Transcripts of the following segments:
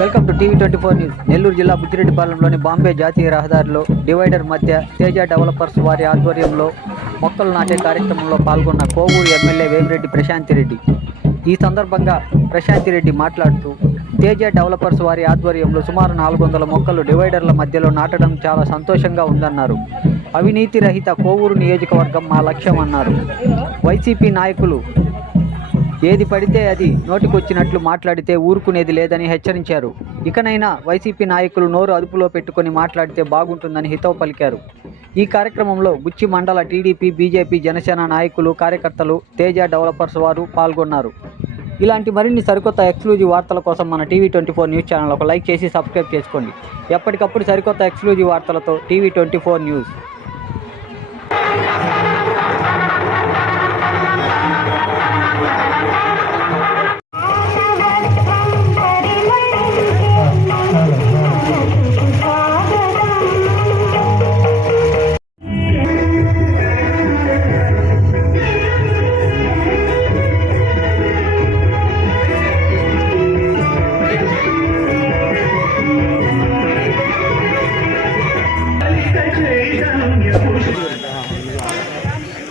Welcome to TV twenty four news. Nellore జిల్లా బుచ్చిరెడ్డిపాలెంలోని బాంబే జాతీయ రహదారిలో డివైడర్ మధ్య తేజ డెవలపర్స్ వారి ఆధ్వర్యంలో మొక్కలు నాటే కార్యక్రమంలో పాల్గొన్న కోవూరు ఎమ్మెల్యే వేమిరెడ్డి ప్రశాంతి రెడ్డి. ఈ సందర్భంగా ప్రశాంతి రెడ్డి మాట్లాడుతూ తేజ డెవలపర్స్ వారి ఆధ్వర్యంలో సుమారు నాలుగు వందల మొక్కలు డివైడర్ల మధ్యలో నాటడం చాలా సంతోషంగా ఉందన్నారు. అవినీతి రహిత కోవూరు నియోజకవర్గం మా లక్ష్యం అన్నారు. వైసీపీ నాయకులు ఏది పడితే అది నోటికొచ్చినట్లు మాట్లాడితే ఊరుకునేది లేదని హెచ్చరించారు. ఇకనైనా వైసీపీ నాయకులు నోరు అదుపులో పెట్టుకొని మాట్లాడితే బాగుంటుందని హితవు పలికారు. ఈ కార్యక్రమంలో గుచ్చి మండల టీడీపీ బీజేపీ జనసేన నాయకులు కార్యకర్తలు తేజ డెవలపర్స్ వారు పాల్గొన్నారు. ఇలాంటి మరిన్ని సరికొత్త ఎక్స్క్లూజివ్ వార్తల కోసం మన TV twenty four news channel ఒక లైక్ చేసి సబ్స్క్రైబ్ చేసుకోండి. ఎప్పటికప్పుడు సరికొత్త ఎక్స్క్లూజివ్ వార్తలతో టీవీ ట్వంటీ ఫోర్ న్యూస్.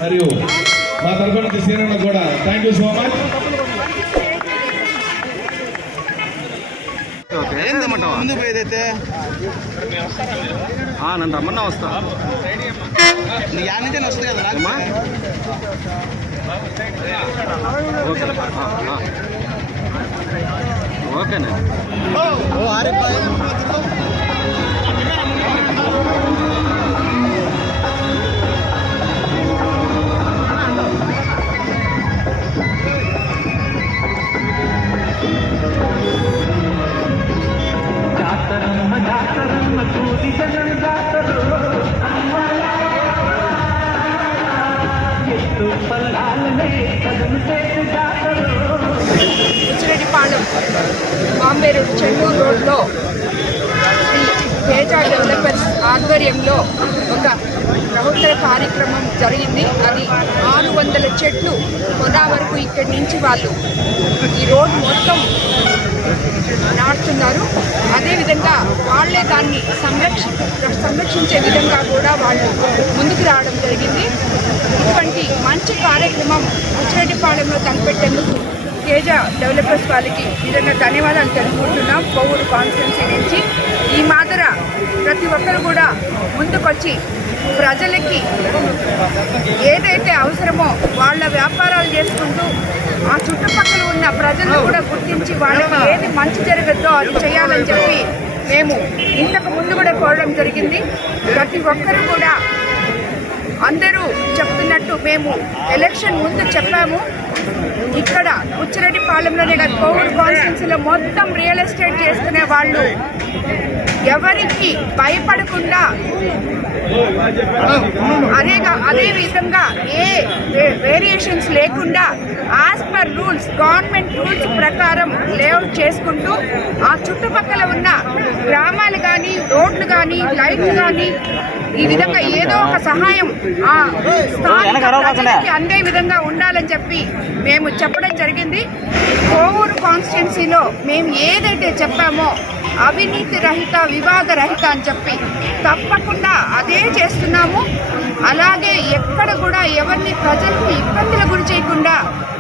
మరియు మా తరఫు నుంచి శ్రీరణ కూడా థ్యాంక్ యూ సో మచ్ ముందు పోయేదైతే? నన్ను రమ్మన్నా వస్తా. నీ యాడ్ నుంచి వస్తుంది కదా ఓకేనా. ఓ ఆరిఫ్ భాయ్ బాంబే రోడ్ చెన్నూరు రోడ్లో శ్రీ తేజ డెవలపర్స్ ఆధ్వర్యంలో ఒక ప్రభుత్వ కార్యక్రమం జరిగింది. అది ఆరు వందల చెట్లు కొనా వరకు ఇక్కడి నుంచి వాళ్ళు ఈ రోడ్ మొత్తం నాటుతున్నారు అదేవిధంగా వాళ్ళే దాన్ని సంరక్ష సంరక్షించే విధంగా కూడా వాళ్ళు ముందుకు రావడం జరిగింది. ఇటువంటి మంచి కార్యక్రమం ఉచ్చిరెడ్డిపాళెంలో తలపెట్టేందుకు తేజ డెవలపర్స్ వాళ్ళకి నిజంగా ధన్యవాదాలు తెలుపుకుంటున్నాం. కోవూరు కాన్స్టిట్యున్సీ నుంచి ఈ మాదిర ప్రతి ఒక్కరు కూడా ముందుకొచ్చి ప్రజలకి ఏదైతే అవసరమో వాళ్ళ వ్యాపారాలు చేసుకుంటూ ఆ చుట్టుపక్కల ఉన్న ప్రజలను కూడా గుర్తించి వాళ్ళకి ఏది మంచి జరగద్దో అది చేయాలని చెప్పి మేము ఇంతకు ముందు కూడా కోరడం జరిగింది. ప్రతి ఒక్కరు కూడా అందరూ చెప్తున్నట్టు మేము ఎలక్షన్ ముందు చెప్పాము. ఇక్కడ ఉచ్చిరెడ్డిపాలెంలోనే కాదు కోవూరు కాన్స్టిట్యున్సీలో మొత్తం రియల్ ఎస్టేట్ చేసుకునే వాళ్ళు ఎవరికి భయపడకుండా అదే అదే విధంగా ఏ వేరియేషన్స్ లేకుండా as per rules government rules ప్రకారం లేఅవుట్ చేసుకుంటూ ఆ చుట్టుపక్కల ఉన్న గ్రామాలు కానీ రోడ్లు కానీ లైట్లు కానీ ఈ విధంగా ఏదో ఒక సహాయం ఆ స్థానిక ప్రజలకి అందే విధంగా ఉండాలని చెప్పి మేము చెప్పడం జరిగింది. కోవూరు కాన్స్టిట్యున్సీలో మేము ఏదైతే చెప్పామో అవినీతి రహిత వివాద రహిత అని చెప్పి తప్పకుండా అదే చేస్తున్నాము. అలాగే ఎక్కడ కూడా ఎవరిని ప్రజలకి ఇబ్బందుల గురి చేయకుండా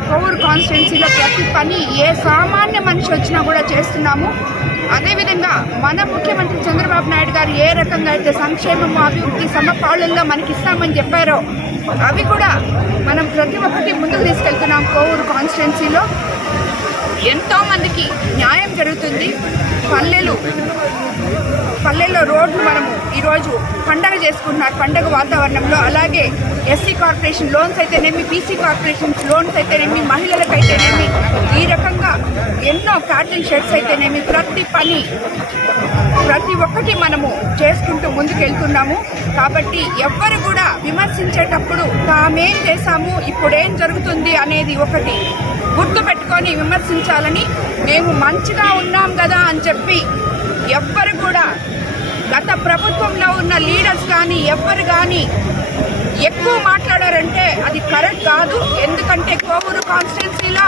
కోవూరు కాన్స్టిట్యున్సీలో ప్రతి పని ఏ సామాన్య మనిషి వచ్చినా కూడా చేస్తున్నాము. అదేవిధంగా మన ముఖ్యమంత్రి చంద్రబాబు నాయుడు గారు ఏ రకంగా అయితే సంక్షేమము అభివృద్ధి సమపాళ్ళల్లో మనకి ఇస్తామని చెప్పారో అవి కూడా మనం ప్రతి ఒక్కటి ముందుకు తీసుకెళ్తున్నాం కోవూరు కాన్స్టిట్యున్సీలో. ఎంతోమందికి న్యాయం జరుగుతుంది. పల్లెలు పల్లెల్లో రోడ్లు మనము ఈరోజు పండగ చేసుకుంటున్నారు. పండగ వాతావరణంలో అలాగే ఎస్సీ కార్పొరేషన్ లోన్స్ అయితేనేమి బీసీ కార్పొరేషన్ లోన్స్ అయితేనేమి మహిళలకైతేనేమి ఈ రకంగా ఎన్నో క్యాటరింగ్ షెడ్స్ అయితేనేమి ప్రతి పని ప్రతి ఒక్కటి మనము చేసుకుంటూ ముందుకెళ్తున్నాము. కాబట్టి ఎవ్వరు కూడా విమర్శించేటప్పుడు తామేం చేశాము ఇప్పుడేం జరుగుతుంది అనేది ఒకటి గుర్తు పెట్టుకొని విమర్శించాలని మేము మంచిగా ఉన్నాం కదా అని చెప్పి ఎవ్వరు కూడా గత ప్రభుత్వంలో ఉన్న లీడర్స్ కానీ ఎవ్వరు కానీ ఎక్కువ మాట్లాడారంటే అది కరెక్ట్ కాదు. ఎందుకంటే కోవూరు కాన్స్టిట్యున్సీలో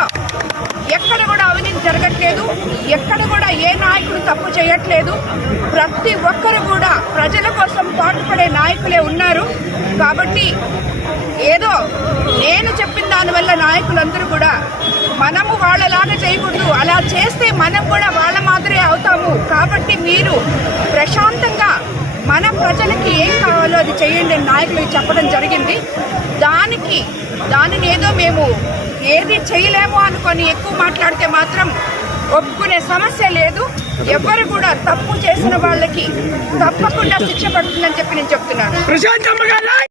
ఎక్కడ కూడా అవినీతి జరగట్లేదు. ఎక్కడ కూడా ఏ నాయకుడు తప్పు చేయట్లేదు. ప్రతి ఒక్కరు కూడా ప్రజల కోసం పాటుపడే నాయకులే ఉన్నారు. కాబట్టి ఏదో నేను చెప్పిన దానివల్ల నాయకులందరూ కూడా మనము వాళ్ళలాగా చేయకూడదు. అలా చేస్తే మనం కూడా వాళ్ళ మాదిరే అవుతాము. కాబట్టి మీరు ప్రశాంతంగా మన ప్రజలకి ఏం కావాలో అది చేయండి అని నాయకులు చెప్పడం జరిగింది. దానికి దానిని ఏదో మేము ఏది చేయలేము అనుకొని ఎక్కువ మాట్లాడితే మాత్రం ఒప్పుకునే సమస్య లేదు. ఎవరు కూడా తప్పు చేసిన వాళ్ళకి తప్పకుండా శిక్ష పడుతుందని చెప్పి నేను చెప్తున్నాను.